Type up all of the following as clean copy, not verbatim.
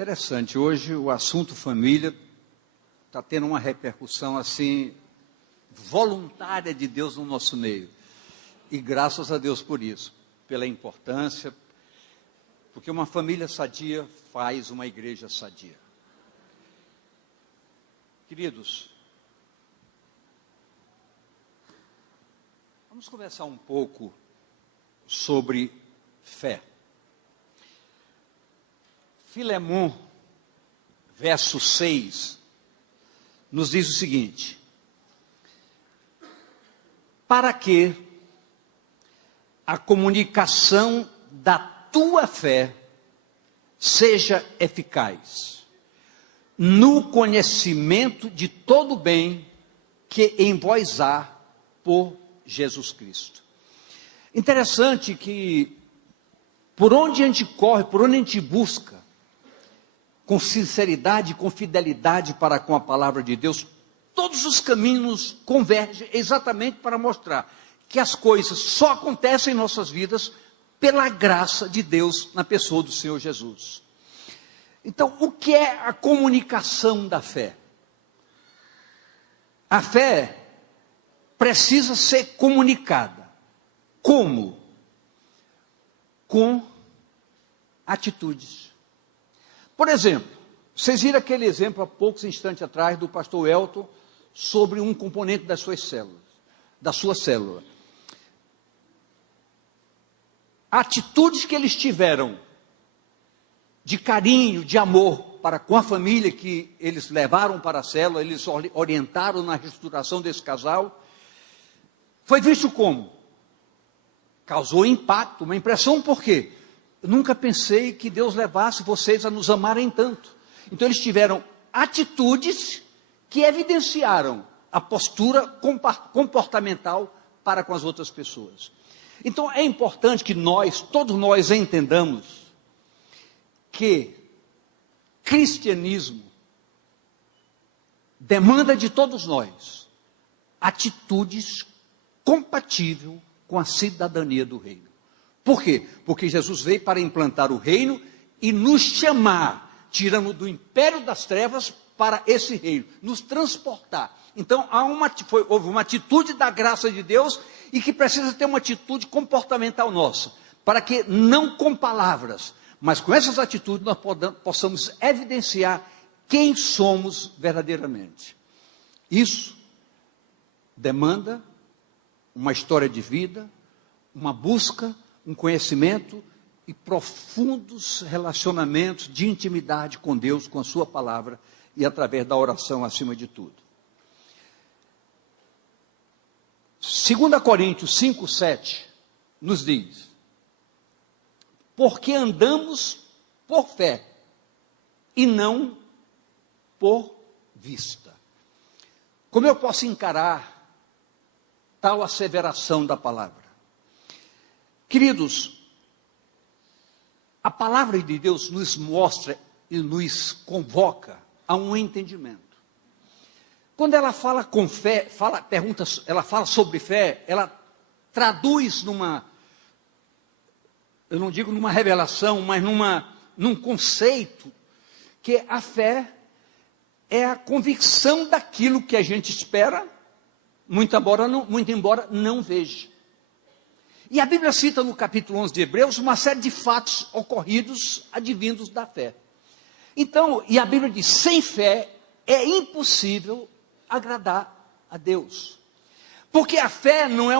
Interessante, hoje o assunto família está tendo uma repercussão assim, voluntária de Deus no nosso meio. E graças a Deus por isso, pela importância, porque uma família sadia faz uma igreja sadia. Queridos, vamos conversar um pouco sobre fé. Filemon, verso 6, nos diz o seguinte: para que a comunicação da tua fé seja eficaz, no conhecimento de todo o bem que em vós há por Jesus Cristo. Interessante que por onde a gente corre, por onde a gente busca, com sinceridade, com fidelidade para com a palavra de Deus, todos os caminhos convergem exatamente para mostrar que as coisas só acontecem em nossas vidas pela graça de Deus na pessoa do Senhor Jesus. Então, o que é a comunicação da fé? A fé precisa ser comunicada. Como? Com atitudes. Por exemplo, vocês viram aquele exemplo há poucos instantes atrás do pastor Elton sobre um componente das suas células, da sua célula. Atitudes que eles tiveram de carinho, de amor para com a família que eles levaram para a célula, eles orientaram na restauração desse casal, foi visto como? Causou impacto, uma impressão, por quê? Eu nunca pensei que Deus levasse vocês a nos amarem tanto. Então eles tiveram atitudes que evidenciaram a postura comportamental para com as outras pessoas. Então é importante que todos nós entendamos que cristianismo demanda de todos nós atitudes compatíveis com a cidadania do reino. Por quê? Porque Jesus veio para implantar o reino e nos chamar, tirando do império das trevas para esse reino, nos transportar. Então houve uma atitude da graça de Deus e que precisa ter uma atitude comportamental nossa, para que não com palavras, mas com essas atitudes nós possamos evidenciar quem somos verdadeiramente. Isso demanda uma história de vida, uma busca, um conhecimento e profundos relacionamentos de intimidade com Deus, com a sua palavra e através da oração acima de tudo. 2 Coríntios 5, 7 nos diz: porque andamos por fé e não por vista. Como eu posso encarar tal asseveração da palavra? Queridos, a palavra de Deus nos mostra e nos convoca a um entendimento. Quando ela fala com fé, ela fala sobre fé, ela traduz eu não digo numa revelação, mas num conceito, que a fé é a convicção daquilo que a gente espera, muito embora não veja. E a Bíblia cita no capítulo 11 de Hebreus uma série de fatos ocorridos advindos da fé. Então, e a Bíblia diz, sem fé é impossível agradar a Deus. Porque a fé não é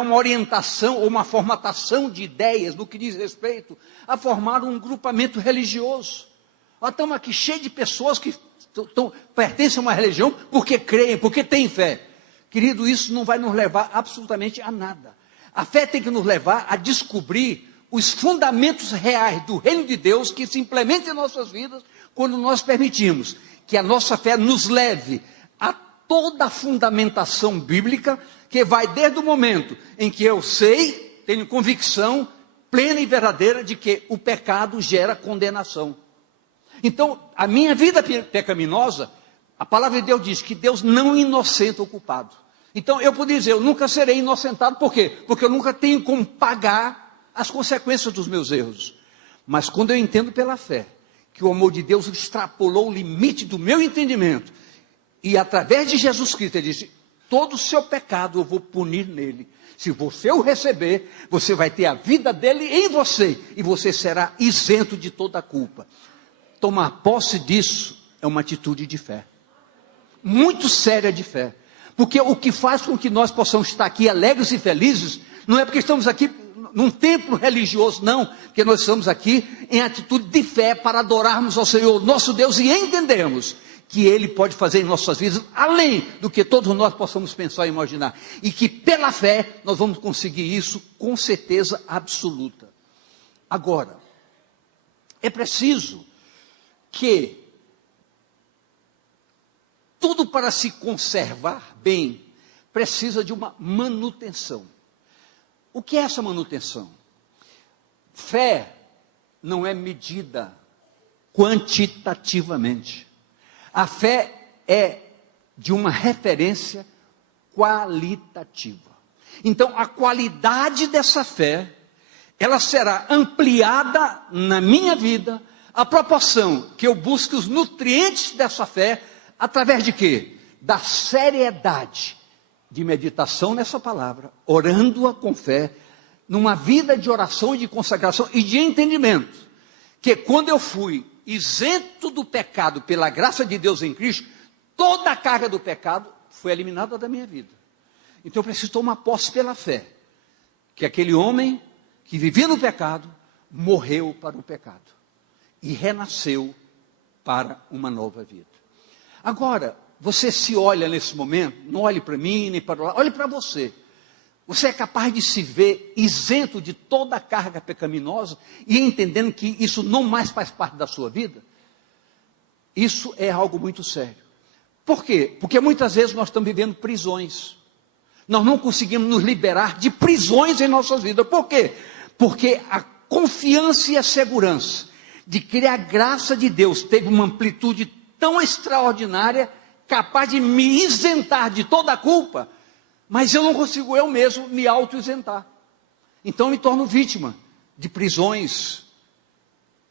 uma orientação ou uma formatação de ideias no que diz respeito a formar um grupamento religioso. Nós estamos aqui cheios de pessoas que pertencem a uma religião porque creem, porque têm fé. Querido, isso não vai nos levar absolutamente a nada. A fé tem que nos levar a descobrir os fundamentos reais do reino de Deus que se implementam em nossas vidas quando nós permitimos que a nossa fé nos leve a toda a fundamentação bíblica, que vai desde o momento em que eu tenho convicção plena e verdadeira de que o pecado gera condenação. Então, a minha vida pecaminosa, a palavra de Deus diz que Deus não inocenta o culpado. Então, eu poderia dizer, eu nunca serei inocentado, por quê? Porque eu nunca tenho como pagar as consequências dos meus erros. Mas quando eu entendo pela fé, que o amor de Deus extrapolou o limite do meu entendimento. E através de Jesus Cristo, ele disse, todo o seu pecado eu vou punir nele. Se você o receber, você vai ter a vida dele em você, e você será isento de toda a culpa. Tomar posse disso é uma atitude de fé, muito séria de fé, porque o que faz com que nós possamos estar aqui alegres e felizes, não é porque estamos aqui num templo religioso, não, porque nós estamos aqui em atitude de fé para adorarmos ao Senhor, nosso Deus, e entendermos que Ele pode fazer em nossas vidas, além do que todos nós possamos pensar e imaginar, e que pela fé nós vamos conseguir isso com certeza absoluta. Agora, é preciso que tudo para se conservar bem, precisa de uma manutenção. O que é essa manutenção? Fé não é medida quantitativamente. A fé é de uma referência qualitativa. Então, a qualidade dessa fé, ela será ampliada na minha vida, à proporção que eu busque os nutrientes dessa fé, através de quê? Da seriedade de meditação nessa palavra, orando-a com fé, numa vida de oração e de consagração e de entendimento, que quando eu fui isento do pecado pela graça de Deus em Cristo, toda a carga do pecado foi eliminada da minha vida. Então eu preciso tomar posse pela fé, que aquele homem que vivia no pecado, morreu para o pecado, e renasceu para uma nova vida. Agora, você se olha nesse momento, não olhe para mim, nem para lá, olhe para você. Você é capaz de se ver isento de toda a carga pecaminosa e entendendo que isso não mais faz parte da sua vida? Isso é algo muito sério. Por quê? Porque muitas vezes nós estamos vivendo prisões. Nós não conseguimos nos liberar de prisões em nossas vidas. Por quê? Porque a confiança e a segurança de que a graça de Deus teve uma amplitude tão extraordinária, capaz de me isentar de toda a culpa, mas eu não consigo eu mesmo me auto-isentar. Então eu me torno vítima de prisões,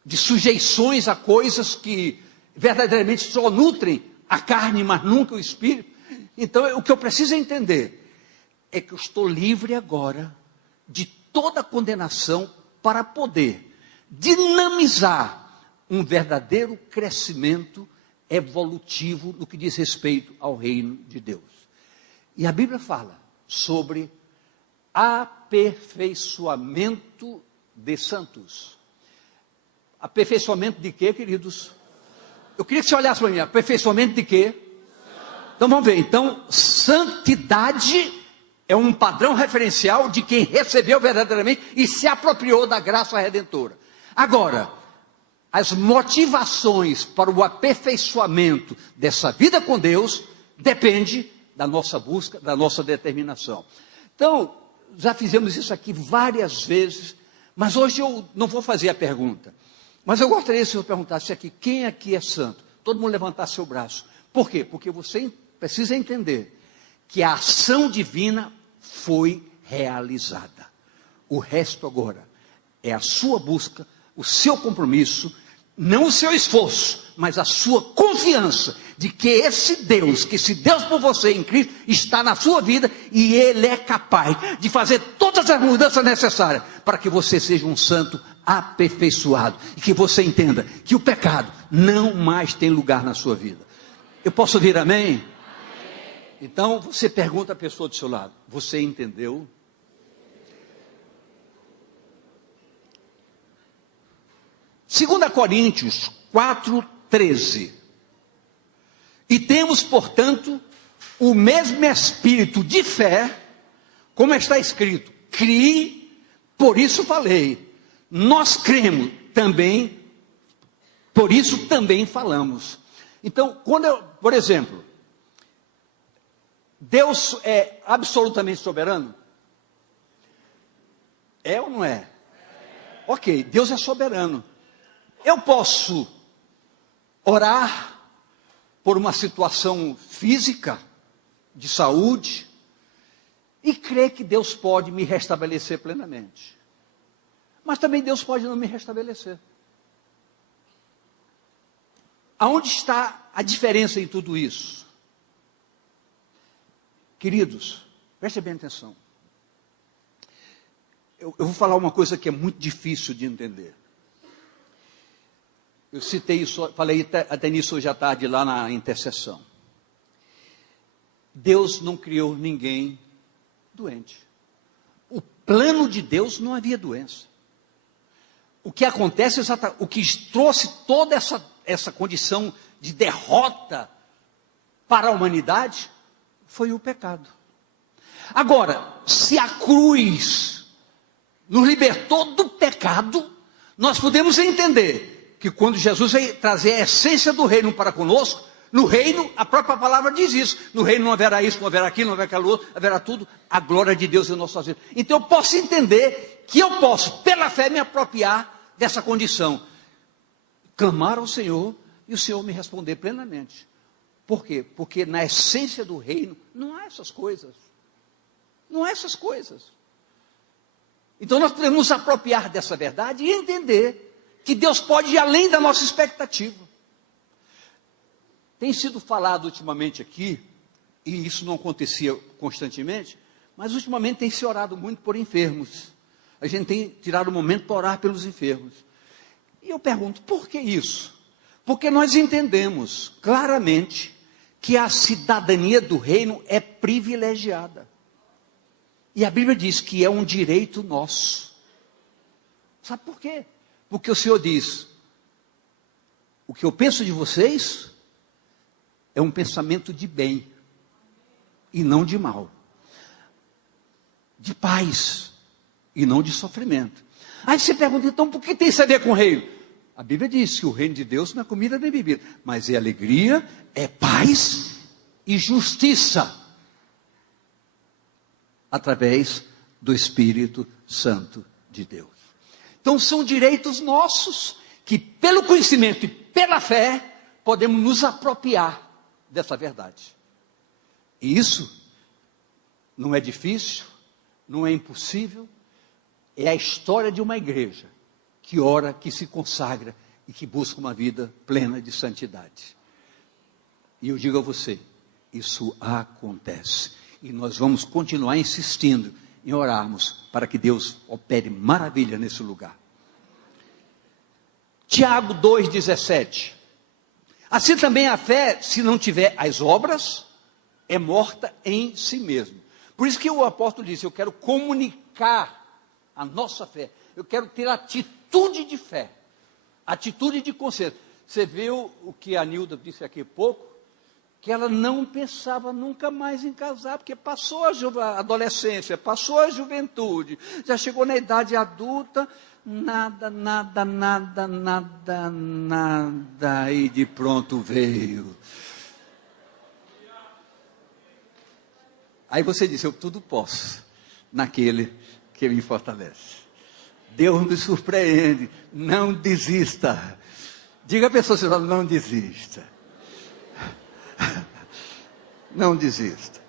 de sujeições a coisas que verdadeiramente só nutrem a carne, mas nunca o espírito. Então o que eu preciso entender é que eu estou livre agora de toda condenação para poder dinamizar um verdadeiro crescimento evolutivo no que diz respeito ao reino de Deus. E a Bíblia fala sobre aperfeiçoamento de santos. Aperfeiçoamento de quê, queridos? Eu queria que você olhasse para mim. Aperfeiçoamento de quê? Então vamos ver. Então, santidade é um padrão referencial de quem recebeu verdadeiramente e se apropriou da graça redentora. Agora, as motivações para o aperfeiçoamento dessa vida com Deus depende da nossa busca, da nossa determinação. Então, já fizemos isso aqui várias vezes, mas hoje eu não vou fazer a pergunta. Mas eu gostaria, se eu perguntasse aqui, quem aqui é santo? Todo mundo levantar seu braço. Por quê? Porque você precisa entender que a ação divina foi realizada. O resto agora é a sua busca, o seu compromisso, não o seu esforço, mas a sua confiança de que esse Deus por você em Cristo está na sua vida e Ele é capaz de fazer todas as mudanças necessárias para que você seja um santo aperfeiçoado e que você entenda que o pecado não mais tem lugar na sua vida. Eu posso ouvir amém? Amém. Então você pergunta à pessoa do seu lado, você entendeu? Segunda Coríntios 4:13. E temos, portanto, o mesmo espírito de fé, como está escrito, criei, por isso falei. Nós cremos também, por isso também falamos. Então, por exemplo, Deus é absolutamente soberano? É ou não é? Ok, Deus é soberano. Eu posso orar por uma situação física, de saúde, e crer que Deus pode me restabelecer plenamente. Mas também Deus pode não me restabelecer. Aonde está a diferença em tudo isso? Queridos, prestem bem atenção. Eu vou falar uma coisa que é muito difícil de entender. Eu citei isso, falei até nisso hoje à tarde lá na intercessão. Deus não criou ninguém doente. O plano de Deus não havia doença. O que acontece, o que trouxe toda essa condição de derrota para a humanidade, foi o pecado. Agora, se a cruz nos libertou do pecado, nós podemos entender que quando Jesus veio trazer a essência do reino para conosco, no reino, a própria palavra diz isso, no reino não haverá isso, não haverá aquilo, não haverá aquilo outro, haverá tudo, a glória de Deus em nossas vidas. Então eu posso entender que eu posso, pela fé, me apropriar dessa condição, clamar ao Senhor e o Senhor me responder plenamente. Por quê? Porque na essência do reino não há essas coisas. Não há essas coisas. Então nós podemos nos apropriar dessa verdade e entender que Deus pode ir além da nossa expectativa. Tem sido falado ultimamente aqui, e isso não acontecia constantemente, mas ultimamente tem se orado muito por enfermos. A gente tem tirado um momento para orar pelos enfermos. E eu pergunto, por que isso? Porque nós entendemos claramente que a cidadania do reino é privilegiada. E a Bíblia diz que é um direito nosso. Sabe por quê? Porque o Senhor diz, o que eu penso de vocês é um pensamento de bem e não de mal, de paz e não de sofrimento. Aí você pergunta, então por que tem isso a ver com o reino? A Bíblia diz que o reino de Deus não é comida nem bebida, mas é alegria, é paz e justiça, através do Espírito Santo de Deus. Então são direitos nossos, que pelo conhecimento e pela fé, podemos nos apropriar dessa verdade. E isso não é difícil, não é impossível, é a história de uma igreja que ora, que se consagra e que busca uma vida plena de santidade. E eu digo a você, isso acontece. E nós vamos continuar insistindo em orarmos para que Deus opere maravilha nesse lugar. Tiago 2,17. Assim também a fé, se não tiver as obras, é morta em si mesmo. Por isso que o apóstolo disse, eu quero comunicar a nossa fé. Eu quero ter atitude de fé, atitude de consciência. Você viu o que a Nilda disse aqui há pouco? Que ela não pensava nunca mais em casar, porque passou a adolescência, passou a juventude, já chegou na idade adulta, nada, e de pronto veio. Aí você disse, eu tudo posso, naquele que me fortalece. Deus me surpreende, não desista. Diga a pessoa, não desista. Não desista.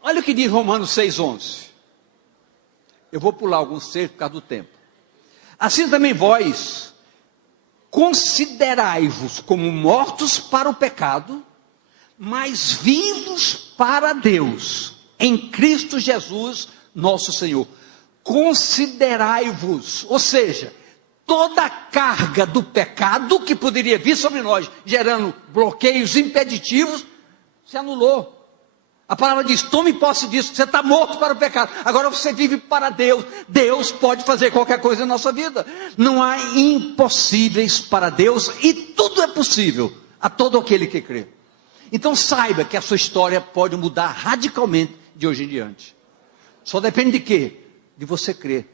Olha o que diz Romanos 6,11. Eu vou pular alguns textos por causa do tempo. Assim também vós, considerai-vos como mortos para o pecado, mas vivos para Deus, em Cristo Jesus, nosso Senhor. Considerai-vos, ou seja, toda a carga do pecado que poderia vir sobre nós, gerando bloqueios impeditivos, se anulou. A palavra diz, tome posse disso, você está morto para o pecado, agora você vive para Deus. Deus pode fazer qualquer coisa na nossa vida. Não há impossíveis para Deus, e tudo é possível a todo aquele que crê. Então saiba que a sua história pode mudar radicalmente de hoje em diante. Só depende de quê? De você crer.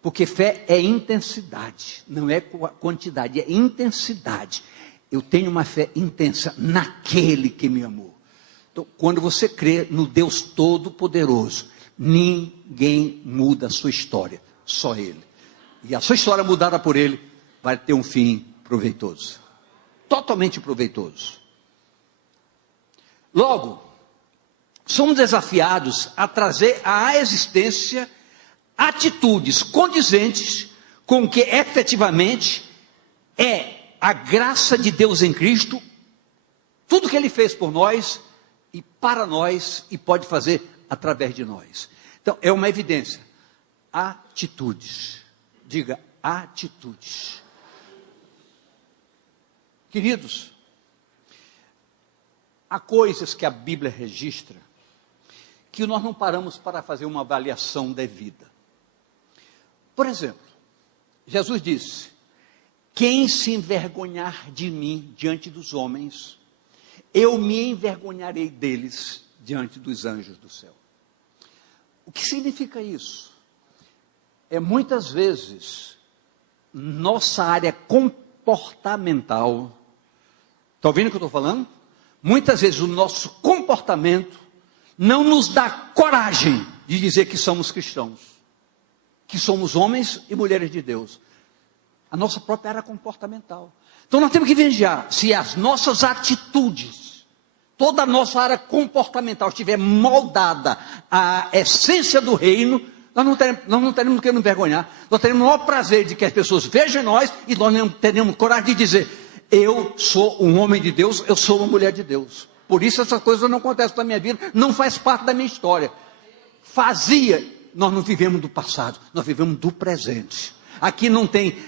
Porque fé é intensidade, não é quantidade, é intensidade. Eu tenho uma fé intensa naquele que me amou. Então, quando você crê no Deus Todo-Poderoso, ninguém muda a sua história, só Ele. E a sua história mudada por Ele vai ter um fim proveitoso, totalmente proveitoso. Logo, somos desafiados a trazer à existência atitudes condizentes com que efetivamente é a graça de Deus em Cristo, tudo que Ele fez por nós e para nós e pode fazer através de nós. Então, é uma evidência. Atitudes. Diga, atitudes. Queridos, há coisas que a Bíblia registra que nós não paramos para fazer uma avaliação devida. Por exemplo, Jesus disse: quem se envergonhar de mim diante dos homens, eu me envergonharei deles diante dos anjos do céu. O que significa isso? É muitas vezes nossa área comportamental. Está ouvindo o que eu estou falando? Muitas vezes o nosso comportamento não nos dá coragem de dizer que somos cristãos, que somos homens e mulheres de Deus. A nossa própria área comportamental. Então nós temos que vigiar se as nossas atitudes, toda a nossa área comportamental estiver moldada à essência do reino, nós não teremos que nos envergonhar. Nós teremos o maior prazer de que as pessoas vejam nós e nós não teremos coragem de dizer: eu sou um homem de Deus, eu sou uma mulher de Deus. Por isso essas coisas não acontecem na minha vida, não faz parte da minha história. Fazia, nós não vivemos do passado, nós vivemos do presente. Aqui não tem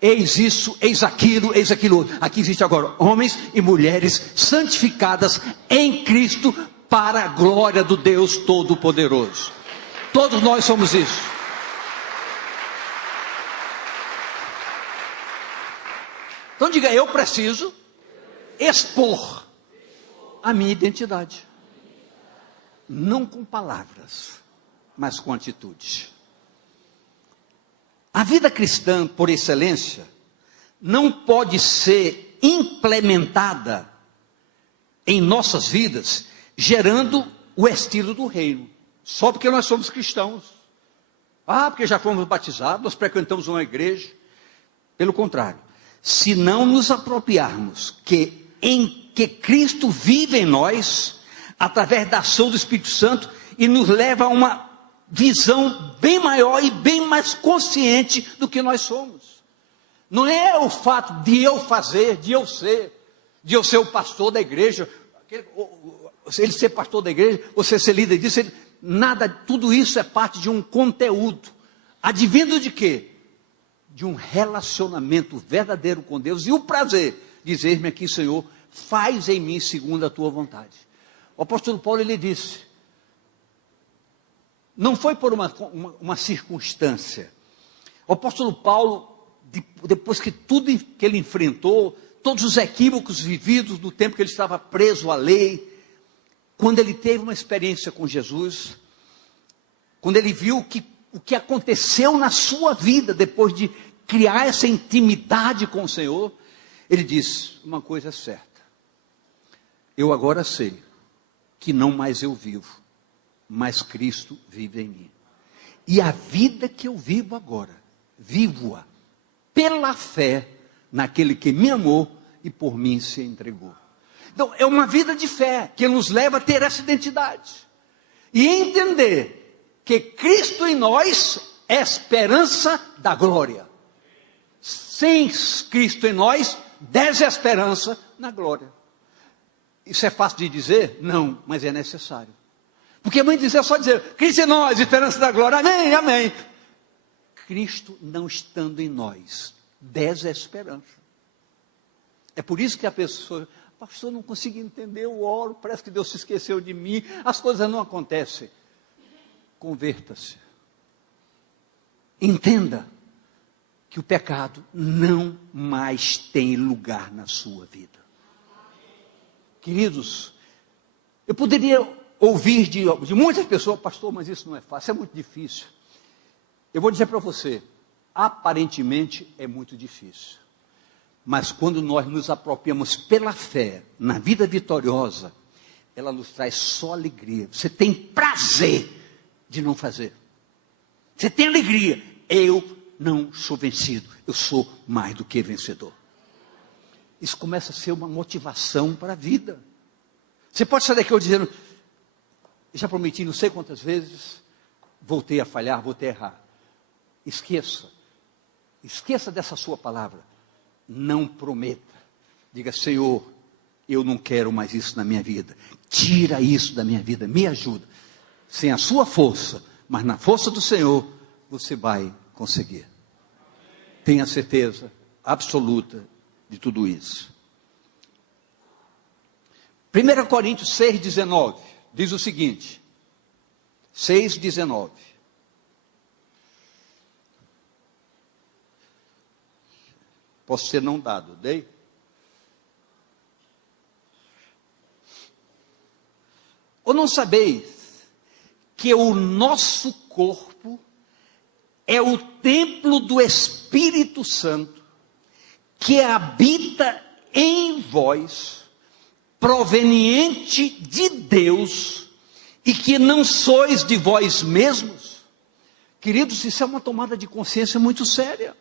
eis isso, eis aquilo outro. Aqui existe agora homens e mulheres santificadas em Cristo para a glória do Deus Todo-Poderoso. Todos nós somos isso. Então diga, eu preciso expor a minha identidade. Não com palavras, mas com atitudes. A vida cristã, por excelência, não pode ser implementada em nossas vidas, gerando o estilo do reino. Só porque nós somos cristãos. Porque já fomos batizados, nós frequentamos uma igreja. Pelo contrário, se não nos apropriarmos que Cristo vive em nós, através da ação do Espírito Santo, e nos leva a uma visão bem maior e bem mais consciente do que nós somos. Não é o fato de eu fazer, de eu ser o pastor da igreja, ele ser pastor da igreja, você ser líder disso, nada, tudo isso é parte de um conteúdo, advindo de quê? De um relacionamento verdadeiro com Deus, e o prazer de dizer-me aqui: Senhor, faz em mim segundo a tua vontade. O apóstolo Paulo, ele disse, não foi por uma circunstância. O apóstolo Paulo, depois que tudo que ele enfrentou, todos os equívocos vividos do tempo que ele estava preso à lei, quando ele teve uma experiência com Jesus, quando ele viu o que aconteceu na sua vida, depois de criar essa intimidade com o Senhor, ele disse: uma coisa é certa, eu agora sei que não mais eu vivo, mas Cristo vive em mim. E a vida que eu vivo agora, vivo-a pela fé naquele que me amou e por mim se entregou. Então, é uma vida de fé que nos leva a ter essa identidade. E entender que Cristo em nós é a esperança da glória. Sem Cristo em nós, desesperança na glória. Isso é fácil de dizer? Não, mas é necessário. Porque a mãe dizer, é só dizer, Cristo em nós, esperança da glória, amém, amém. Cristo não estando em nós, desesperança. É por isso que a pessoa, pastor, não consigo entender, eu oro, parece que Deus se esqueceu de mim, as coisas não acontecem. Converta-se. Entenda que o pecado não mais tem lugar na sua vida. Queridos, eu poderia ouvir de muitas pessoas, pastor, mas isso não é fácil, é muito difícil. Eu vou dizer para você, aparentemente é muito difícil. Mas quando nós nos apropriamos pela fé, na vida vitoriosa, ela nos traz só alegria. Você tem prazer de não fazer. Você tem alegria. Eu não sou vencido, eu sou mais do que vencedor. Isso começa a ser uma motivação para a vida. Você pode sair daqui eu dizendo, já prometi não sei quantas vezes, voltei a falhar, voltei a errar. Esqueça. Esqueça dessa sua palavra. Não prometa. Diga: Senhor, eu não quero mais isso na minha vida. Tira isso da minha vida, me ajuda. Sem a sua força, mas na força do Senhor, você vai conseguir. Tenha certeza absoluta de tudo isso. 1 Coríntios 6,19 diz o seguinte: 6,19. Posso ser não dado, dei? Ou não sabeis que o nosso corpo é o templo do Espírito Santo, que habita em vós, proveniente de Deus, e que não sois de vós mesmos? Queridos, isso é uma tomada de consciência muito séria.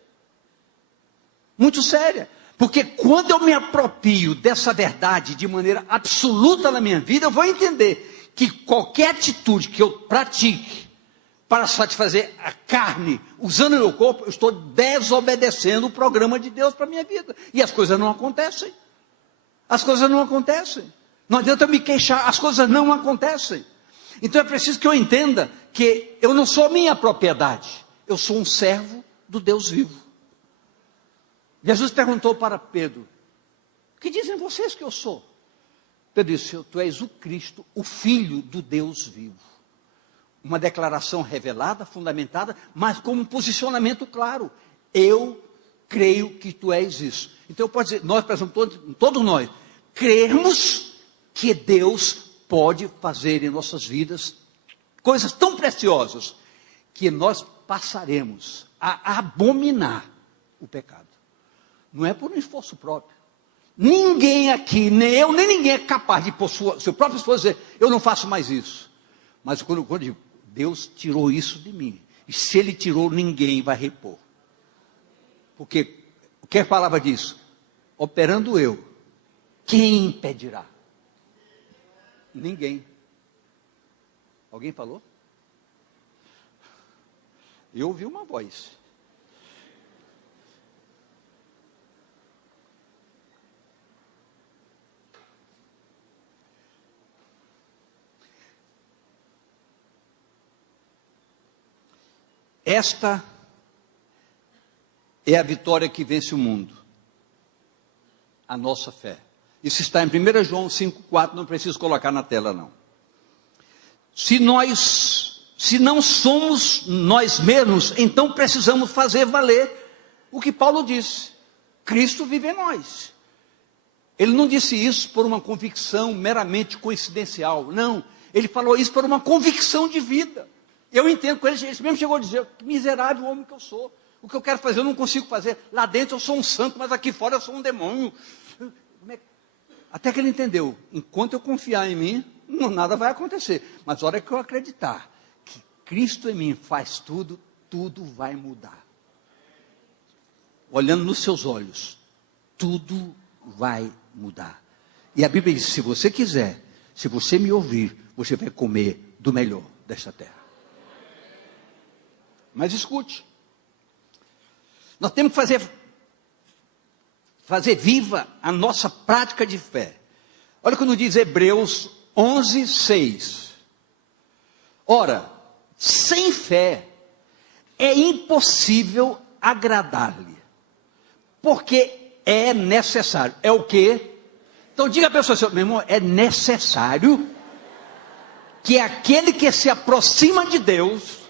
Muito séria. Porque quando eu me aproprio dessa verdade de maneira absoluta na minha vida, eu vou entender que qualquer atitude que eu pratique para satisfazer a carne, usando o meu corpo, eu estou desobedecendo o programa de Deus para a minha vida. E as coisas não acontecem. As coisas não acontecem. Não adianta eu me queixar, as coisas não acontecem. Então é preciso que eu entenda que eu não sou minha propriedade. Eu sou um servo do Deus vivo. Jesus perguntou para Pedro: o que dizem vocês que eu sou? Pedro disse: tu és o Cristo, o Filho do Deus vivo. Uma declaração revelada, fundamentada, mas com um posicionamento claro. Eu creio que tu és isso. Então eu posso dizer, nós precisamos, todos nós, crermos que Deus pode fazer em nossas vidas coisas tão preciosas, que nós passaremos a abominar o pecado. Não é por um esforço próprio. Ninguém aqui, nem eu, nem ninguém é capaz de, por seu próprio esforço, dizer: eu não faço mais isso. Mas quando eu digo: Deus tirou isso de mim, e se Ele tirou, ninguém vai repor. Porque, o que é a palavra disso? Operando eu, quem impedirá? Ninguém. Alguém falou? Eu ouvi uma voz. Esta é a vitória que vence o mundo. A nossa fé. Isso está em 1 João 5,4, não preciso colocar na tela não. Se não somos nós mesmos, então precisamos fazer valer o que Paulo disse: Cristo vive em nós. Ele não disse isso por uma convicção meramente coincidencial, não. Ele falou isso por uma convicção de vida. Eu entendo com ele mesmo chegou a dizer: que miserável homem que eu sou. O que eu quero fazer eu não consigo fazer. Lá dentro eu sou um santo, mas aqui fora eu sou um demônio. Até que ele entendeu: enquanto eu confiar em mim, nada vai acontecer. Mas a hora que eu acreditar que Cristo em mim faz tudo, tudo vai mudar. Olhando nos seus olhos, tudo vai mudar. E a Bíblia diz: se você quiser, se você me ouvir, você vai comer do melhor desta terra. Mas escute, nós temos que fazer viva a nossa prática de fé. Olha quando diz Hebreus 11:6. Ora, sem fé é impossível agradar-lhe, porque é necessário. É o quê? Então diga a pessoa assim: meu irmão, é necessário que aquele que se aproxima de Deus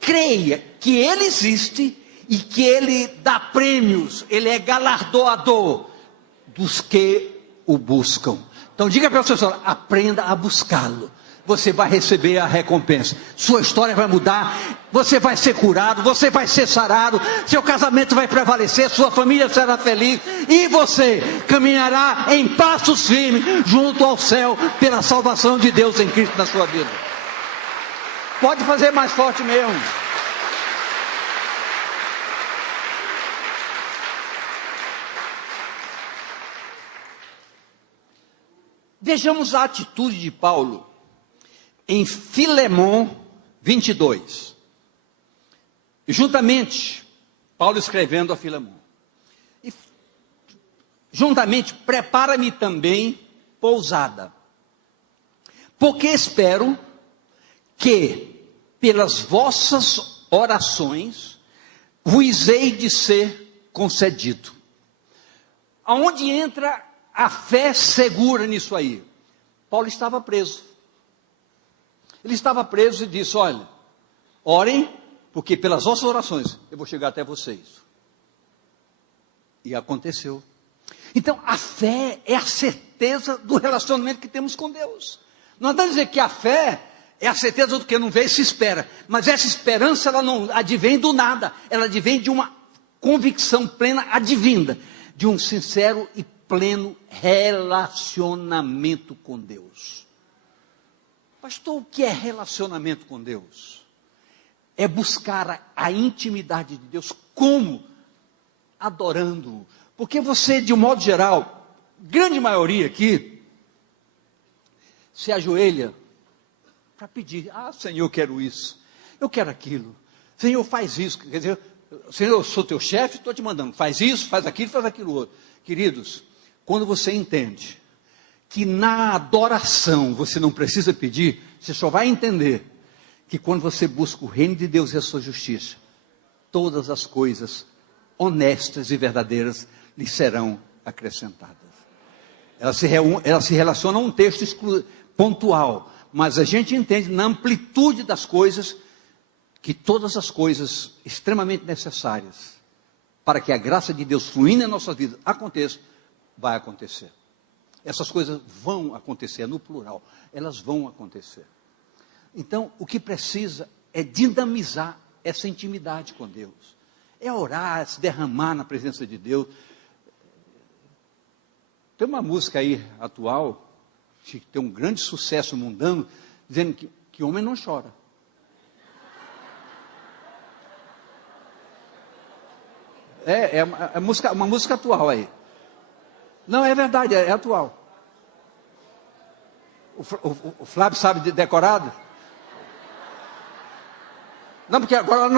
creia que Ele existe e que Ele dá prêmios, Ele é galardoador dos que o buscam. Então diga para a pessoa: aprenda a buscá-lo, você vai receber a recompensa, sua história vai mudar, você vai ser curado, você vai ser sarado, seu casamento vai prevalecer, sua família será feliz, e você caminhará em passos firmes junto ao céu, pela salvação de Deus em Cristo na sua vida. Pode fazer mais forte mesmo. Vejamos a atitude de Paulo em Filemão 22. Juntamente Paulo escrevendo a Filemão. E, juntamente, prepara-me também pousada, porque espero que, pelas vossas orações, vos hei de ser concedido. Aonde entra a fé segura nisso aí? Paulo estava preso. Ele estava preso e disse: olha, orem, porque pelas vossas orações eu vou chegar até vocês. E aconteceu. Então, a fé é a certeza do relacionamento que temos com Deus. Não adianta dizer que a fé é a certeza do que não vê e se espera. Mas essa esperança, ela não advém do nada. Ela advém de uma convicção plena, advinda de um sincero e pleno relacionamento com Deus. Pastor, o que é relacionamento com Deus? É buscar a intimidade de Deus. Como? Adorando-o. Porque você, de um modo geral, grande maioria aqui, se ajoelha para pedir: ah, Senhor, eu quero isso, eu quero aquilo, Senhor, faz isso. Quer dizer, Senhor, eu sou teu chefe, estou te mandando, faz isso, faz aquilo outro. Queridos, quando você entende que na adoração você não precisa pedir, você só vai entender que quando você busca o reino de Deus e a sua justiça, todas as coisas honestas e verdadeiras lhe serão acrescentadas. Ela se relaciona a um texto pontual, mas a gente entende na amplitude das coisas, que todas as coisas extremamente necessárias para que a graça de Deus fluindo em nossas vidas aconteça, vai acontecer. Essas coisas vão acontecer, no plural, elas vão acontecer. Então, o que precisa é dinamizar essa intimidade com Deus. É orar, é se derramar na presença de Deus. Tem uma música aí atual, que tem um grande sucesso mundano, dizendo que homem não chora. Uma música atual aí. Não, é verdade, é atual. O Flávio sabe de decorado? Não, porque agora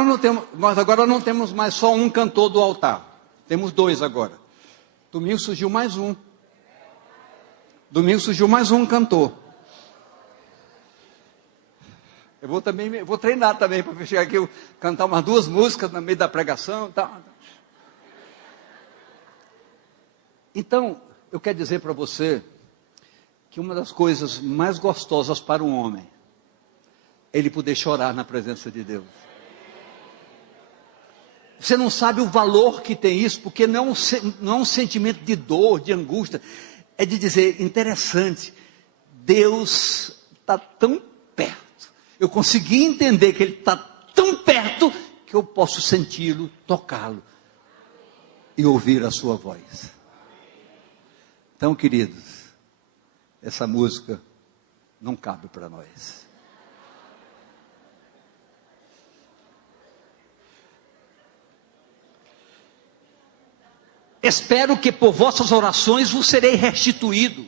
nós agora não temos mais só um cantor do altar. Temos dois agora. Domingo surgiu mais um. Domingo surgiu mais um cantor. Eu vou treinar também para chegar aqui, cantar umas 2 músicas no meio da pregação e tal. Então, eu quero dizer para você que uma das coisas mais gostosas para um homem é ele poder chorar na presença de Deus. Você não sabe o valor que tem isso, porque não é um sentimento de dor, de angústia. É de dizer: interessante, Deus está tão perto. Eu consegui entender que Ele está tão perto que eu posso senti-lo, tocá-lo e ouvir a sua voz. Então, queridos, essa música não cabe para nós. Espero que por vossas orações vos serei restituído.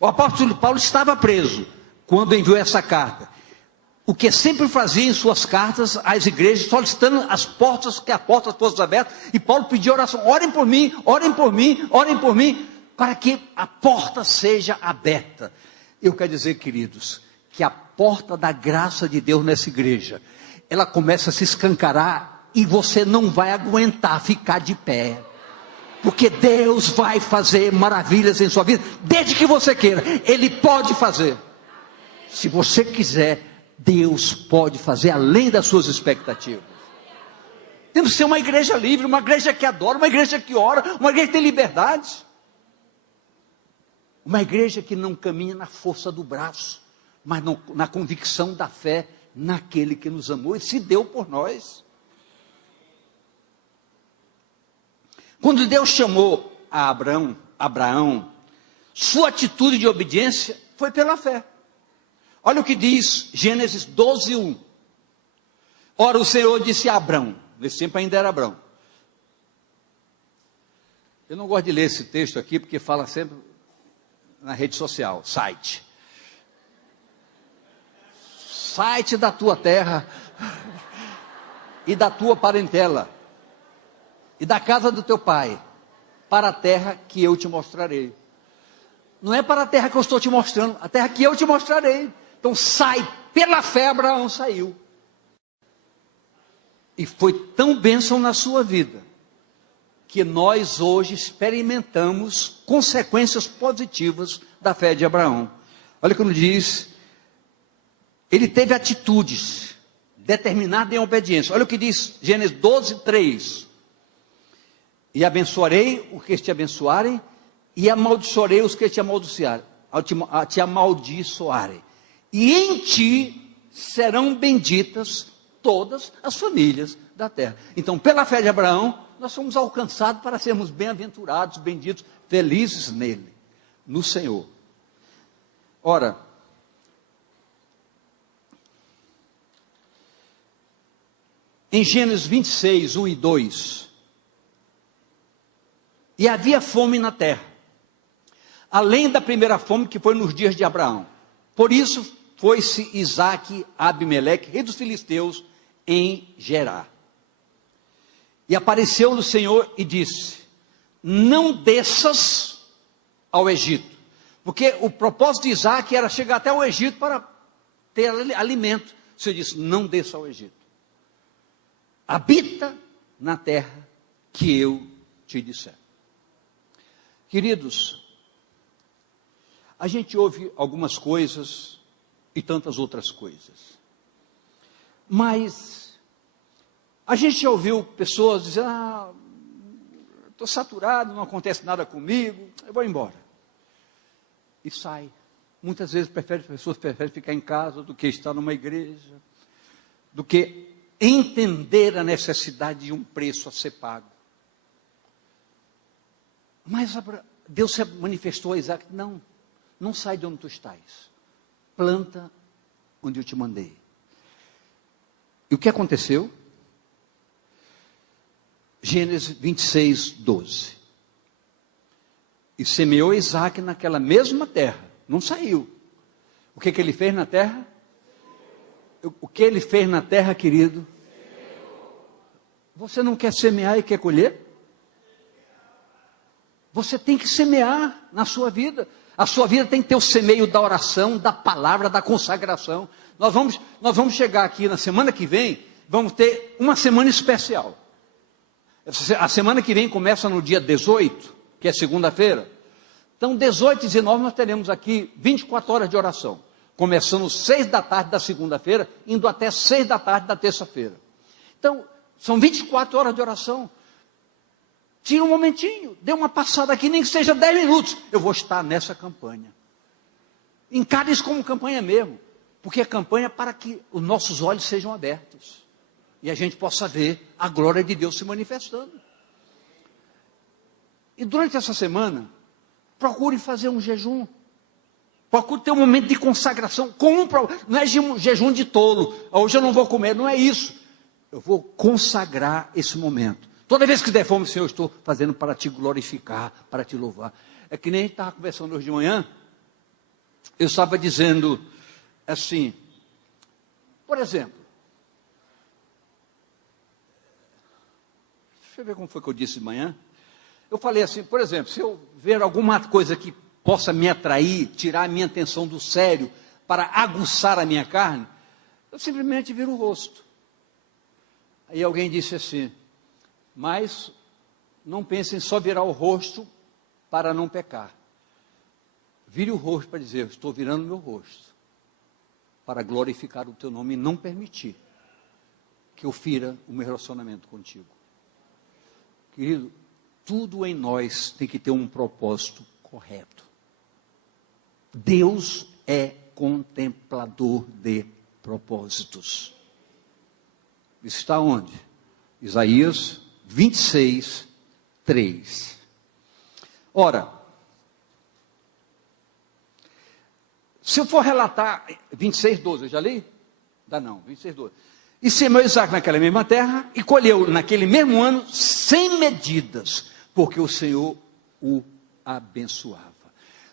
O apóstolo Paulo estava preso quando enviou essa carta. O que sempre fazia em suas cartas às igrejas, solicitando que as portas fossem abertas. E Paulo pediu oração: orem por mim, orem por mim, orem por mim, para que a porta seja aberta. Eu quero dizer, queridos, que a porta da graça de Deus nessa igreja, ela começa a se escancarar e você não vai aguentar ficar de pé. Porque Deus vai fazer maravilhas em sua vida, desde que você queira. Ele pode fazer. Se você quiser, Deus pode fazer além das suas expectativas. Temos que ser uma igreja livre, uma igreja que adora, uma igreja que ora, uma igreja que tem liberdade. Uma igreja que não caminha na força do braço, mas na convicção da fé naquele que nos amou e se deu por nós. Quando Deus chamou a Abraão, sua atitude de obediência foi pela fé. Olha o que diz Gênesis 12:1. Ora, o Senhor disse a Abrão, nesse tempo ainda era Abrão. Eu não gosto de ler esse texto aqui, porque fala sempre na rede social, site da tua terra e da tua parentela. e da casa do teu pai, para a terra que eu te mostrarei. Não é para a terra que eu estou te mostrando, a terra que eu te mostrarei. Então sai, pela fé Abraão saiu. E foi tão bênção na sua vida, que nós hoje experimentamos consequências positivas da fé de Abraão. Olha quando diz, ele teve atitudes determinadas em obediência. Olha o que diz Gênesis 12, 3. E abençoarei os que te abençoarem, e amaldiçoarei os que te amaldiçoarem. E em ti serão benditas todas as famílias da terra. Então, pela fé de Abraão, nós somos alcançados para sermos bem-aventurados, benditos, felizes nele, no Senhor. Ora, em Gênesis 26, 1 e 2, e havia fome na terra, além da primeira fome que foi nos dias de Abraão. Por isso foi-se Isaque a Abimeleque, rei dos filisteus, em Gerar. E apareceu-lhe o Senhor e disse, não desças ao Egito, porque o propósito de Isaque era chegar até o Egito para ter alimento. O Senhor disse, não desça ao Egito, habita na terra que eu te disser. Queridos, a gente ouve algumas coisas e tantas outras coisas, mas a gente já ouviu pessoas dizer, estou saturado, não acontece nada comigo, eu vou embora. E sai. Muitas vezes pessoas preferem ficar em casa do que estar numa igreja, do que entender a necessidade de um preço a ser pago. Mas Deus se manifestou a Isaac, não sai de onde tu estás, planta onde eu te mandei. E o que aconteceu? Gênesis 26, 12. E semeou Isaac naquela mesma terra, não saiu. O que ele fez na terra? O que ele fez na terra, querido? Você não quer semear e quer colher? Você tem que semear na sua vida. A sua vida tem que ter o semeio da oração, da palavra, da consagração. Nós vamos chegar aqui na semana que vem, vamos ter uma semana especial. A semana que vem começa no dia 18, que é segunda-feira. Então, 18 e 19 nós teremos aqui 24 horas de oração. Começando 6 da tarde da segunda-feira, indo até 6 da tarde da terça-feira. Então, são 24 horas de oração. Tira um momentinho, dê uma passada aqui, nem que seja 10 minutos. Eu vou estar nessa campanha. Encare isso como campanha mesmo. Porque é campanha para que os nossos olhos sejam abertos. E a gente possa ver a glória de Deus se manifestando. E durante essa semana, procure fazer um jejum. Procure ter um momento de consagração. Não é jejum de tolo. Hoje eu não vou comer, não é isso. Eu vou consagrar esse momento. Toda vez que der fome, Senhor, eu estou fazendo para te glorificar, para te louvar. É que nem a gente estava conversando hoje de manhã. Eu estava dizendo assim, por exemplo, deixa eu ver como foi que eu disse de manhã. Eu falei assim, por exemplo, se eu ver alguma coisa que possa me atrair, tirar a minha atenção do sério, para aguçar a minha carne, eu simplesmente viro o rosto. Aí alguém disse assim, mas não pense em só virar o rosto para não pecar. Vire o rosto para dizer, eu estou virando meu rosto, para glorificar o teu nome e não permitir que eu fira o meu relacionamento contigo. Querido, tudo em nós tem que ter um propósito correto. Deus é contemplador de propósitos. Isso está onde? Isaías 26, 3. Ora, se eu for relatar 26, 12, eu já li? Dá não, 26, 12. E semeou Isaac naquela mesma terra, e colheu naquele mesmo ano, sem medidas, porque o Senhor o abençoava.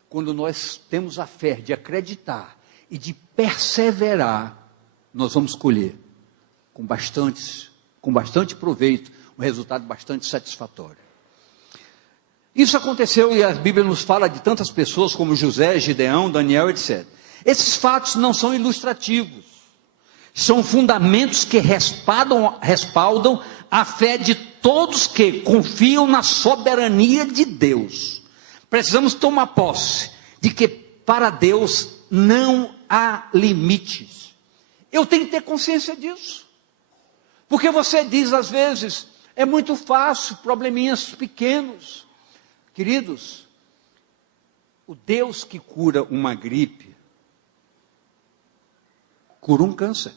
Quando nós temos a fé de acreditar e de perseverar, nós vamos colher com bastante proveito, um resultado bastante satisfatório. Isso aconteceu e a Bíblia nos fala de tantas pessoas como José, Gideão, Daniel, etc. Esses fatos não são ilustrativos, são fundamentos que respaldam a fé de todos que confiam na soberania de Deus. Precisamos tomar posse de que para Deus não há limites. Eu tenho que ter consciência disso. Porque você diz às vezes, é muito fácil, probleminhas pequenos. Queridos, o Deus que cura uma gripe, cura um câncer.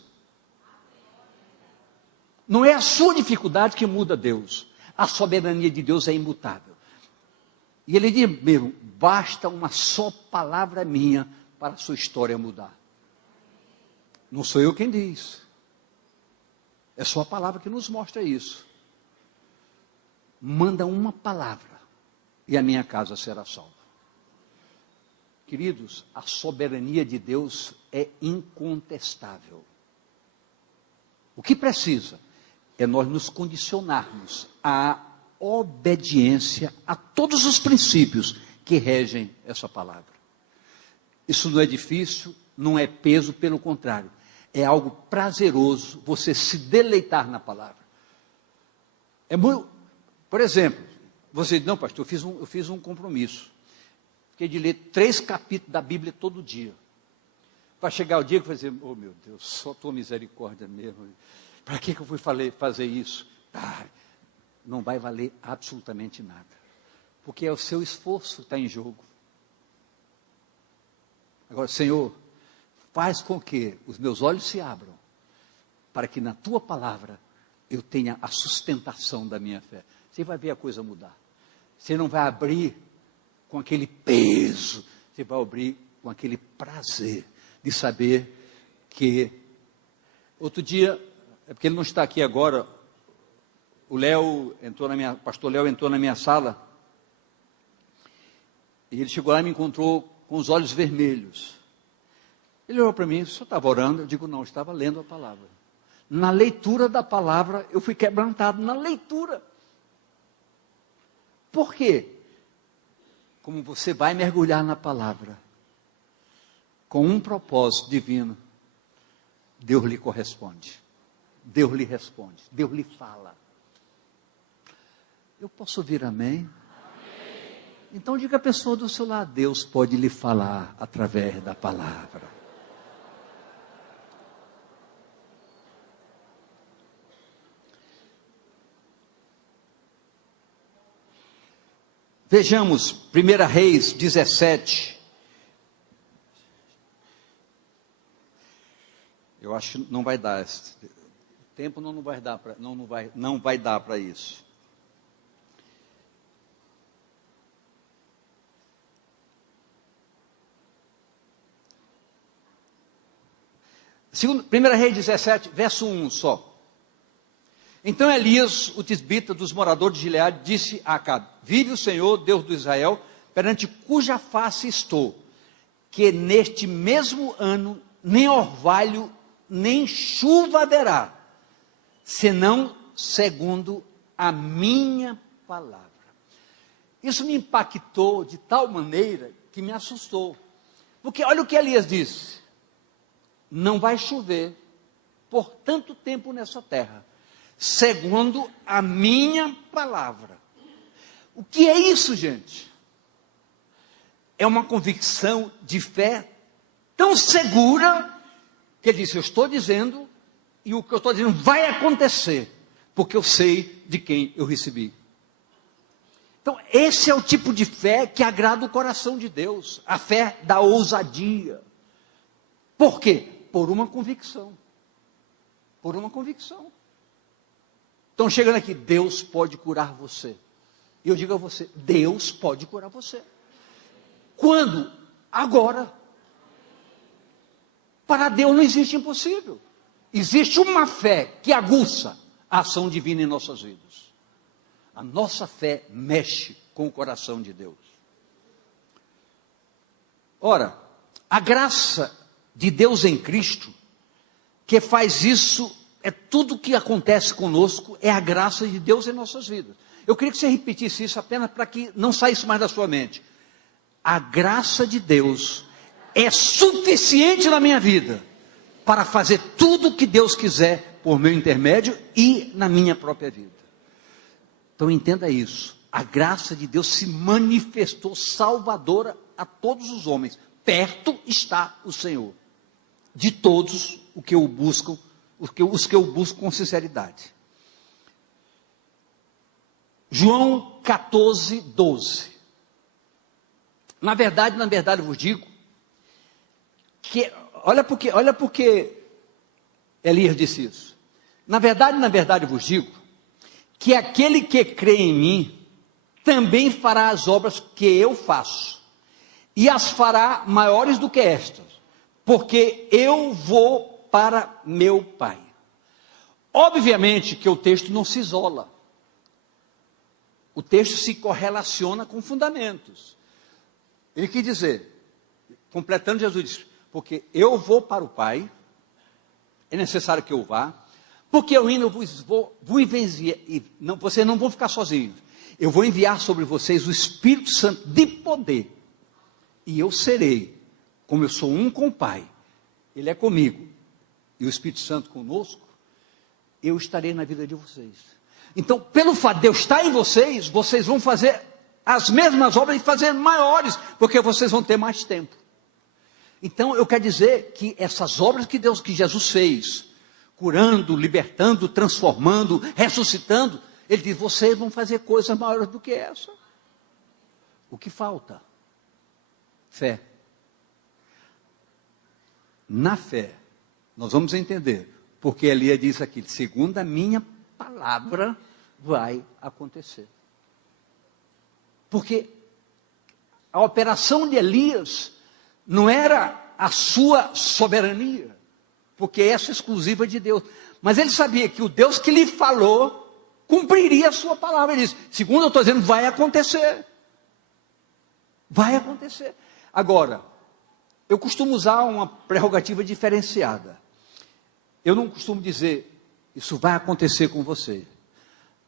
Não é a sua dificuldade que muda Deus. A soberania de Deus é imutável. E ele diz mesmo, basta uma só palavra minha para a sua história mudar. Não sou eu quem diz. É só a palavra que nos mostra isso. Manda uma palavra e a minha casa será salva. Queridos, a soberania de Deus é incontestável. O que precisa é nós nos condicionarmos à obediência a todos os princípios que regem essa palavra. Isso não é difícil, não é peso, pelo contrário. É algo prazeroso você se deleitar na palavra. É muito, por exemplo, você diz, não pastor, eu fiz um compromisso. Fiquei de ler 3 capítulos da Bíblia todo dia. Para chegar o dia que eu vou dizer, oh meu Deus, só tua misericórdia mesmo. Para que eu fui fazer isso? Não vai valer absolutamente nada. Porque é o seu esforço que está em jogo. Agora, Senhor, faz com que os meus olhos se abram, para que na tua palavra eu tenha a sustentação da minha fé. Você vai ver a coisa mudar. Você não vai abrir com aquele peso, você vai abrir com aquele prazer de saber que... Outro dia, é porque ele não está aqui agora, o pastor Léo entrou na minha sala, e ele chegou lá e me encontrou com os olhos vermelhos. Ele olhou para mim, o senhor estava orando? Eu digo, não, eu estava lendo a palavra. Na leitura da palavra, eu fui quebrantado, na leitura. Por quê? Como você vai mergulhar na palavra, com um propósito divino, Deus lhe corresponde. Deus lhe responde, Deus lhe fala. Eu posso ouvir amém? Amém. Então diga a pessoa do seu lado, Deus pode lhe falar através da palavra. Vejamos, 1 Reis 17. Eu acho que não vai dar, o tempo não vai dar para, não vai dar para isso. Segundo, 1 Reis 17, verso 1 só. Então Elias, o tisbita dos moradores de Gileade, disse a Acabe, vive o Senhor, Deus do Israel, perante cuja face estou, que neste mesmo ano, nem orvalho, nem chuva haverá, senão segundo a minha palavra. Isso me impactou de tal maneira que me assustou. Porque olha o que Elias disse, não vai chover por tanto tempo nessa terra, segundo a minha palavra. O que é isso, gente? É uma convicção de fé tão segura, que ele disse, eu estou dizendo, e o que eu estou dizendo vai acontecer, porque eu sei de quem eu recebi. Então, esse é o tipo de fé que agrada o coração de Deus, a fé da ousadia. Por quê? Por uma convicção. Por uma convicção. Então, chegando aqui, Deus pode curar você. E eu digo a você, Deus pode curar você. Quando? Agora. Para Deus não existe impossível. Existe uma fé que aguça a ação divina em nossas vidas. A nossa fé mexe com o coração de Deus. Ora, a graça de Deus em Cristo, que faz isso é tudo que acontece conosco, é a graça de Deus em nossas vidas. Eu queria que você repetisse isso apenas para que não saísse mais da sua mente. A graça de Deus é suficiente na minha vida para fazer tudo o que Deus quiser por meu intermédio e na minha própria vida. Então entenda isso. A graça de Deus se manifestou salvadora a todos os homens. Perto está o Senhor. De todos os que o buscam, os que eu busco com sinceridade. João 14, 12. Na verdade eu vos digo que, olha porque Elias disse isso. Na verdade eu vos digo que aquele que crê em mim também fará as obras que eu faço, e as fará maiores do que estas, porque eu vou para meu Pai. Obviamente que o texto não se isola. O texto se correlaciona com fundamentos. Ele quis dizer, completando, Jesus disse, porque eu vou para o Pai, é necessário que eu vá, porque eu ainda vou enviar, vocês não vão ficar sozinhos, eu vou enviar sobre vocês o Espírito Santo de poder, e eu serei, como eu sou um com o Pai, Ele é comigo, e o Espírito Santo conosco, eu estarei na vida de vocês. Então, pelo fato de eu estar em vocês, vocês vão fazer as mesmas obras e fazer maiores, porque vocês vão ter mais tempo. Então, eu quero dizer que essas obras que Jesus fez, curando, libertando, transformando, ressuscitando, Ele diz, vocês vão fazer coisas maiores do que essa. O que falta? Fé. Na fé, nós vamos entender, porque Elias diz aqui, segundo a minha palavra, vai acontecer. Porque a operação de Elias não era a sua soberania, porque essa é exclusiva de Deus. Mas ele sabia que o Deus que lhe falou, cumpriria a sua palavra. Ele disse, segundo eu estou dizendo, vai acontecer. Vai acontecer. Agora, eu costumo usar uma prerrogativa diferenciada. Eu não costumo dizer, isso vai acontecer com você.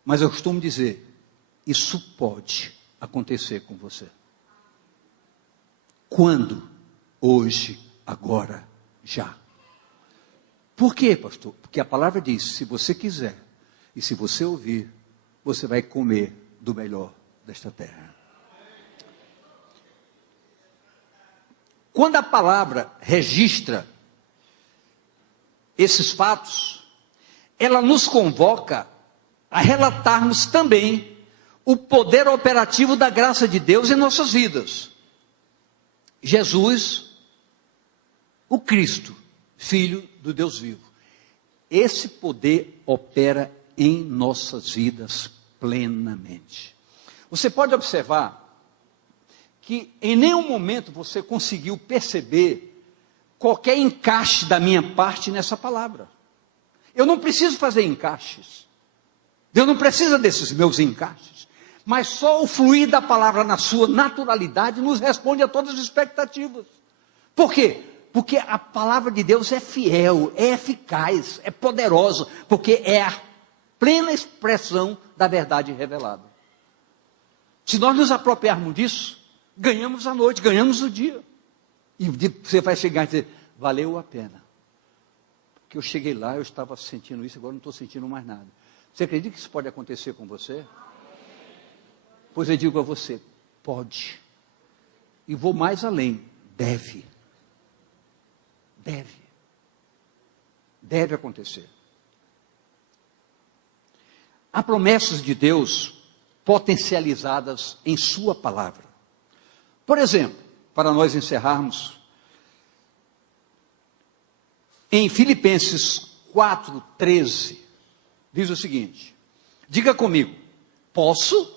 Mas eu costumo dizer, isso pode acontecer com você. Quando? Hoje, agora, já. Por quê, pastor? Porque a palavra diz, se você quiser, e se você ouvir, você vai comer do melhor desta terra. Quando a palavra registra esses fatos, ela nos convoca a relatarmos também o poder operativo da graça de Deus em nossas vidas. Jesus, o Cristo, Filho do Deus vivo. Esse poder opera em nossas vidas plenamente. Você pode observar que em nenhum momento você conseguiu perceber qualquer encaixe da minha parte nessa palavra. Eu não preciso fazer encaixes. Deus não precisa desses meus encaixes. Mas só o fluir da palavra na sua naturalidade nos responde a todas as expectativas. Por quê? Porque a palavra de Deus é fiel, é eficaz, é poderosa, porque é a plena expressão da verdade revelada. Se nós nos apropriarmos disso, ganhamos a noite, ganhamos o dia. E você vai chegar e dizer, valeu a pena. Porque eu cheguei lá, eu estava sentindo isso, agora não estou sentindo mais nada. Você acredita que isso pode acontecer com você? Pois eu digo a você, pode. E vou mais além, deve. Deve. Deve acontecer. Há promessas de Deus potencializadas em sua palavra. Por exemplo, para nós encerrarmos, em Filipenses 4:13, diz o seguinte, diga comigo, posso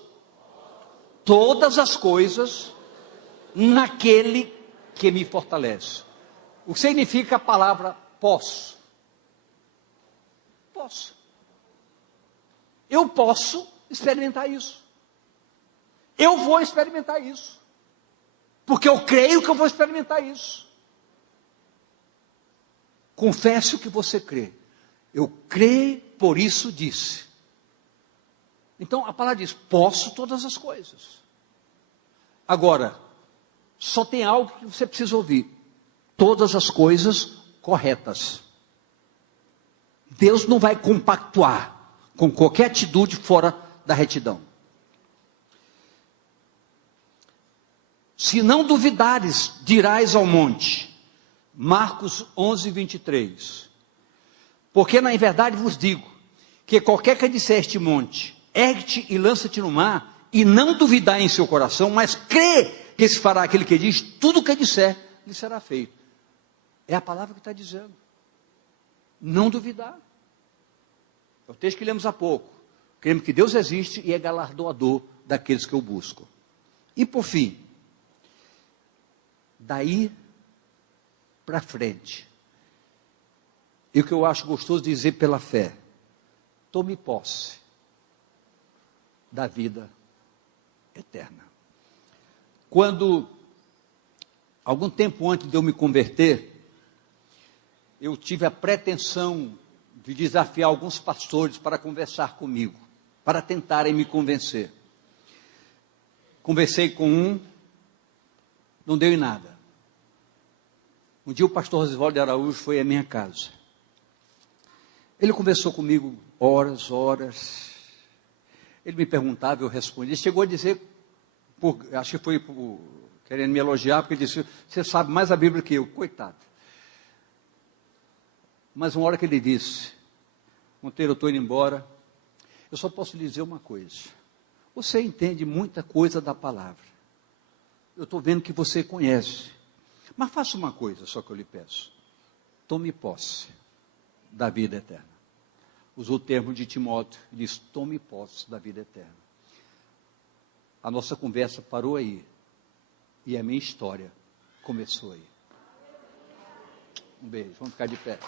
todas as coisas naquele que me fortalece. O que significa a palavra posso? Posso. Eu posso experimentar isso. Eu vou experimentar isso. Porque eu creio que eu vou experimentar isso. Confesse o que você crê. Eu creio, por isso disse. Então a palavra diz: posso todas as coisas. Agora, só tem algo que você precisa ouvir: todas as coisas corretas. Deus não vai compactuar com qualquer atitude fora da retidão. Se não duvidares, dirás ao monte. Marcos 11, 23. Porque na verdade vos digo, que qualquer que disser este monte, ergue-te e lança-te no mar, e não duvidar em seu coração, mas crê que se fará aquele que diz, tudo o que disser, lhe será feito. É a palavra que está dizendo. Não duvidar. É o texto que lemos há pouco. Cremos que Deus existe e é galardoador daqueles que o buscam. E por fim, daí para frente, e o que eu acho gostoso dizer pela fé: tome posse da vida eterna. Quando, algum tempo antes de eu me converter, eu tive a pretensão de desafiar alguns pastores para conversar comigo, para tentarem me convencer. Conversei com um, não deu em nada. Um dia o pastor Rosivaldo de Araújo foi à minha casa. Ele conversou comigo horas. Ele me perguntava, eu respondia. Chegou a dizer, acho que foi querendo me elogiar, porque ele disse: você sabe mais a Bíblia que eu. Coitado. Mas uma hora que ele disse: Monteiro, eu estou indo embora, eu só posso lhe dizer uma coisa: você entende muita coisa da palavra, eu estou vendo que você conhece, mas faça uma coisa só que eu lhe peço: tome posse da vida eterna. Usou o termo de Timóteo, disse: tome posse da vida eterna. A nossa conversa parou aí, e a minha história começou aí. Um beijo, vamos ficar de pé.